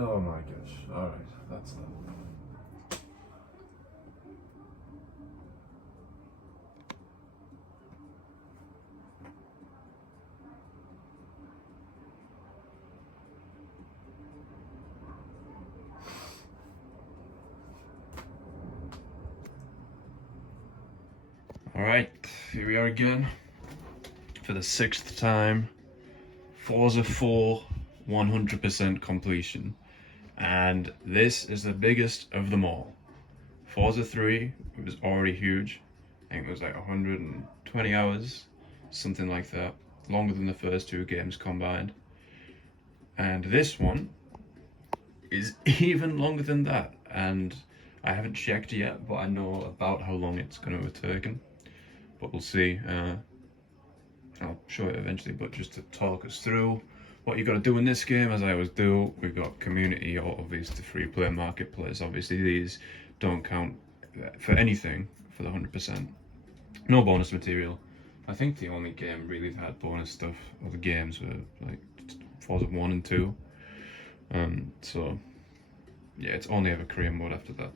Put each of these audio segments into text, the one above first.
Oh my gosh. Alright, that's that. Alright, here we are again for the 6th time. Forza 4 100% completion. And this is the biggest of them all. Forza 3 was already huge. I think it was like 120 hours, something like that. Longer than the first two games combined. And this one is even longer than that. And I haven't checked yet, but I know about how long it's going to have taken. But we'll see. I'll show it eventually, but just to talk us through what you got to do in this game, as I always do, we've got community, or obviously the free play marketplace. Obviously these don't count for anything for the 100%. No bonus material. I think the only game really that had bonus stuff, or the games, were like Forza 1 and 2. So yeah, it's only ever career mode after that.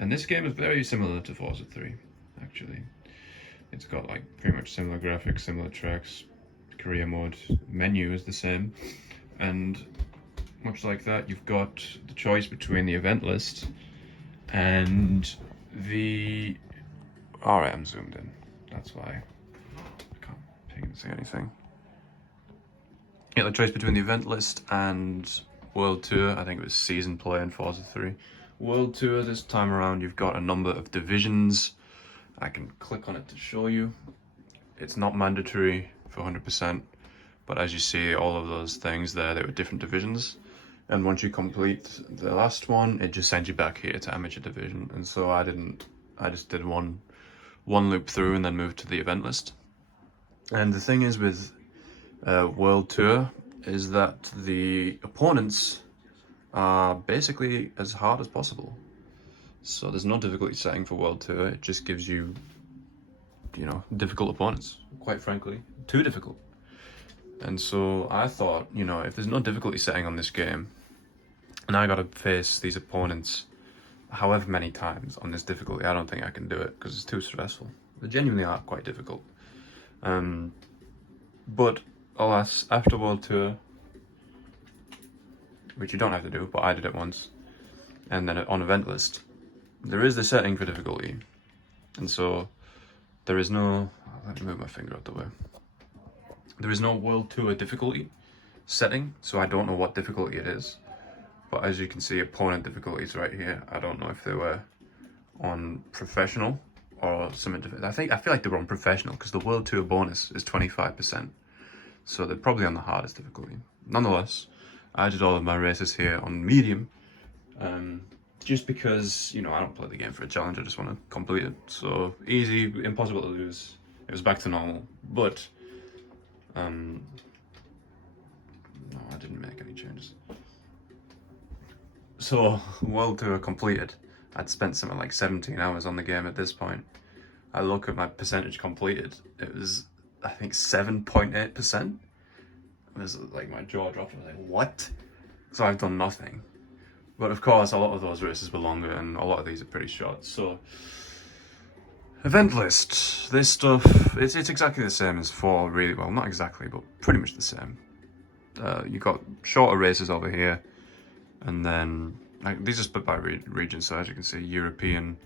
And this game is very similar to Forza 3, actually. It's got like pretty much similar graphics, similar tracks, career mode, menu is the same, and much like that, you've got the choice between the event list and the... Alright, I'm zoomed in, that's why I can't pick and see anything. Yeah, the choice between the event list and World Tour. I think it was Season Play in Forza 3. World Tour this time around, you've got a number of divisions. I can click on it to show you. It's not mandatory for 100%, but as you see, all of those things there, they were different divisions. And once you complete the last one, it just sends you back here to amateur division. And so I just did one loop through and then moved to the event list. And the thing is with World Tour is that the opponents are basically as hard as possible. So there's no difficulty setting for World Tour. It just gives you, difficult opponents. Quite frankly, too difficult. And so I thought, if there's no difficulty setting on this game, and I gotta face these opponents however many times on this difficulty, I don't think I can do it because it's too stressful. They genuinely are quite difficult. But alas, after World Tour, which you don't have to do, but I did it once, and then on event list, there is the setting for difficulty, and so there is no, let me move my finger out the way. There is no World Tour difficulty setting, so I don't know what difficulty it is. But as you can see, opponent difficulties right here. I don't know if they were on professional or something different. I feel like they were on professional because the World Tour bonus is 25%. So they're probably on the hardest difficulty. Nonetheless, I did all of my races here on medium. Just because, I don't play the game for a challenge, I just want to complete it. So, easy, impossible to lose. It was back to normal, but, no, I didn't make any changes. So, World Tour completed. I'd spent something like 17 hours on the game at this point. I look at my percentage completed. It was, I think, 7.8%. It was like my jaw dropped. I was like, what? So I've done nothing. But of course, a lot of those races were longer, and a lot of these are pretty short. So, event list. This stuff, it's exactly the same as 4, really. Well, not exactly, but pretty much the same. You got shorter races over here, and then these are split by region. So as you can see, European,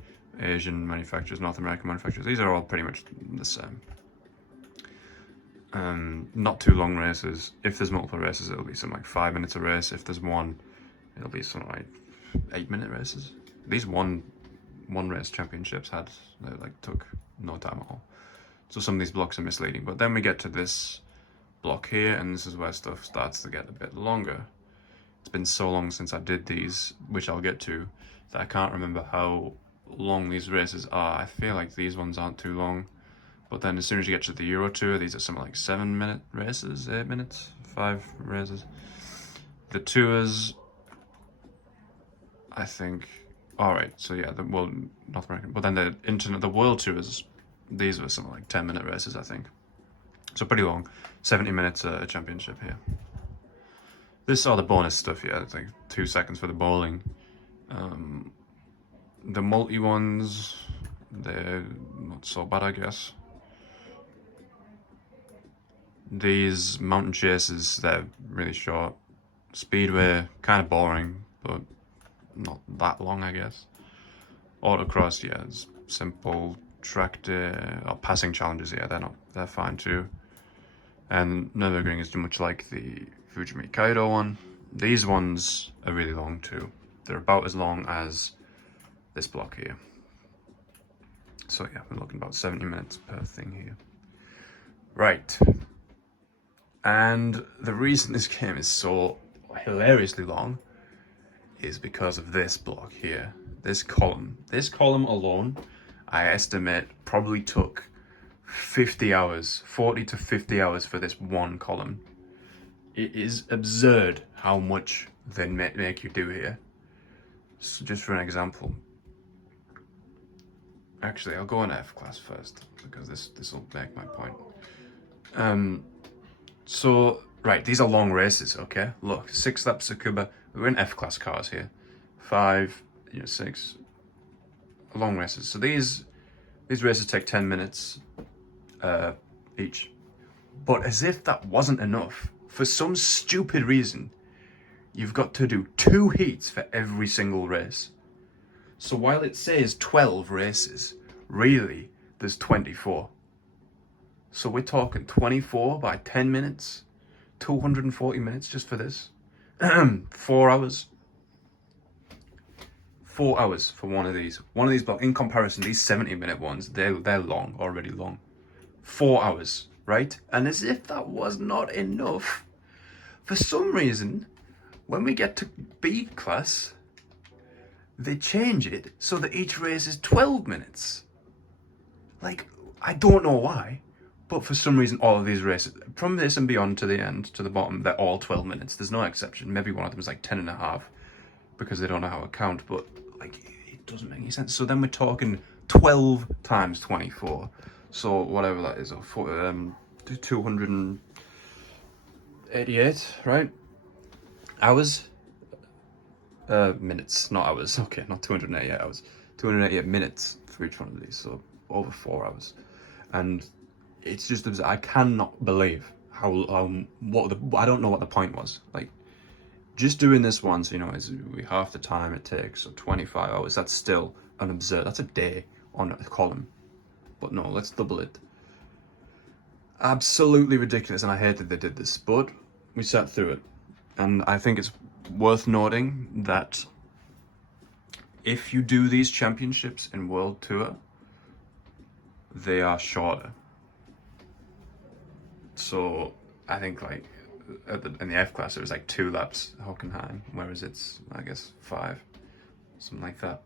Asian manufacturers, North American manufacturers. These are all pretty much the same. Not too long races. If there's multiple races, it'll be something like 5 minutes a race. If there's one, it'll be something like 8-minute races. These one race championships took no time at all. So some of these blocks are misleading. But then we get to this block here, and this is where stuff starts to get a bit longer. It's been so long since I did these, which I'll get to, that I can't remember how long these races are. I feel like these ones aren't too long. But then as soon as you get to the Euro Tour, these are something like 7-minute races, 8 minutes, 5 races. The tours, I think, alright, so yeah, North American, but then the World Tours, these were something like 10-minute races, I think. So pretty long, 70 minutes championship here. This are the bonus stuff, yeah. It's like 2 seconds for the bowling. The multi ones, they're not so bad, I guess. These mountain chases, they're really short. Speedway, kind of boring, but not that long, I guess. Autocross, yeah, it's simple. Track day, or passing challenges, yeah, they're fine too. And Nürburgring is much like the Fujimi Kaido one. These ones are really long too. They're about as long as this block here. So yeah, we're looking about 70 minutes per thing here. Right. And the reason this game is so hilariously long is because of this block here. This column. This column alone, I estimate, probably took 50 hours, 40 to 50 hours for this one column. It is absurd how much they make you do here. So just for an example, actually I'll go on F class first because this will make my point. So right, these are long races, okay? Look, 6 laps of Cuba. We're in F class cars here. 5, 6 long races. So these races take 10 minutes each. But as if that wasn't enough, for some stupid reason, you've got to do 2 heats for every single race. So while it says 12 races, really there's 24. So we're talking 24 by 10 minutes, 240 minutes just for this. 4 hours. 4 hours for one of these. One of these blocks, in comparison, these 70-minute ones, they're long, already long. 4 hours, right? And as if that was not enough, for some reason, when we get to B class, they change it so that each race is 12 minutes. Like, I don't know why, but for some reason, all of these races, from this and beyond to the end, to the bottom, they're all 12 minutes. There's no exception. Maybe one of them is like 10 and a half because they don't know how to count, but like, it doesn't make any sense. So then we're talking 12 times 24. So whatever that is, 288, right? Hours? Minutes, not hours. Okay, not 288 hours. 288 minutes for each one of these, so over 4 hours. And it's just, I cannot believe how I don't know what the point was. Like, just doing this once, is half the time it takes, so 25 hours. That's still an absurd. That's a day on a column. But no, let's double it. Absolutely ridiculous, and I hate that they did this, but we sat through it. And I think it's worth noting that if you do these championships in World Tour, they are shorter. So I think like in the F class it was like 2 laps Hockenheim, whereas it's, I guess, 5, something like that.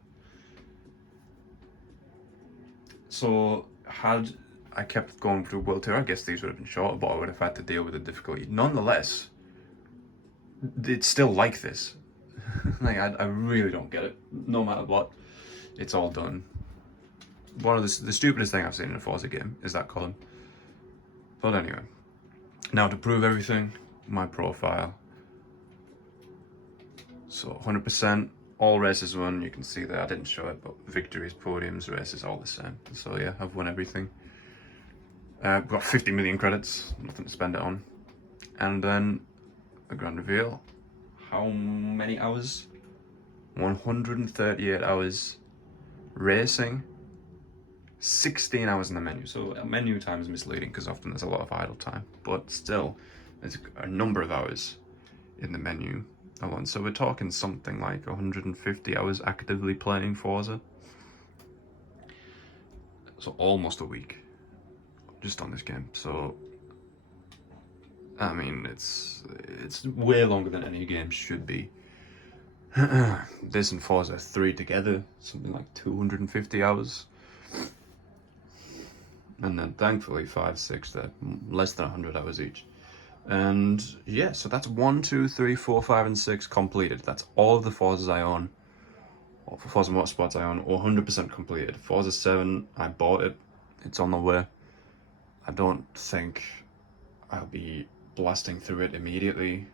So had I kept going through World Tour, I guess these would have been shorter, but I would have had to deal with the difficulty. Nonetheless, it's still like this. Like, I really don't get it. No matter what, it's all done. One of the stupidest thing I've seen in a Forza game is that column. But anyway, now to prove everything, my profile. So 100%, all races won. You can see that I didn't show it, but victories, podiums, races, all the same. So yeah, I've won everything. Got 50 million credits, nothing to spend it on. And then a grand reveal. How many hours? 138 hours racing, 16 hours in the menu. So menu time is misleading because often there's a lot of idle time, but still there's a number of hours in the menu alone. So we're talking something like 150 hours actively playing Forza. So almost a week just on this game. So I mean, it's way longer than any game should be. This and Forza 3 together, something like 250 hours. And then thankfully 5, 6, they're less than 100 hours each. And yeah, so that's 1, 2, 3, 4, 5, and 6 completed. That's all of the Forzas I own, or for Forza Motorsports I own, 100% completed. Forza 7, I bought it. It's on the way. I don't think I'll be blasting through it immediately.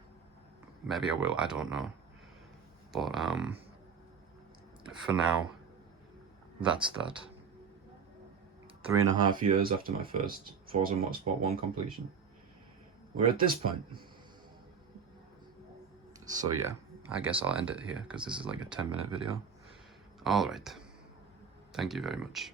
Maybe I will, I don't know. But for now, that's that. 3.5 years after my first Forza Motorsport 1 completion, we're at this point. So yeah, I guess I'll end it here because this is like a 10-minute video. Alright, thank you very much.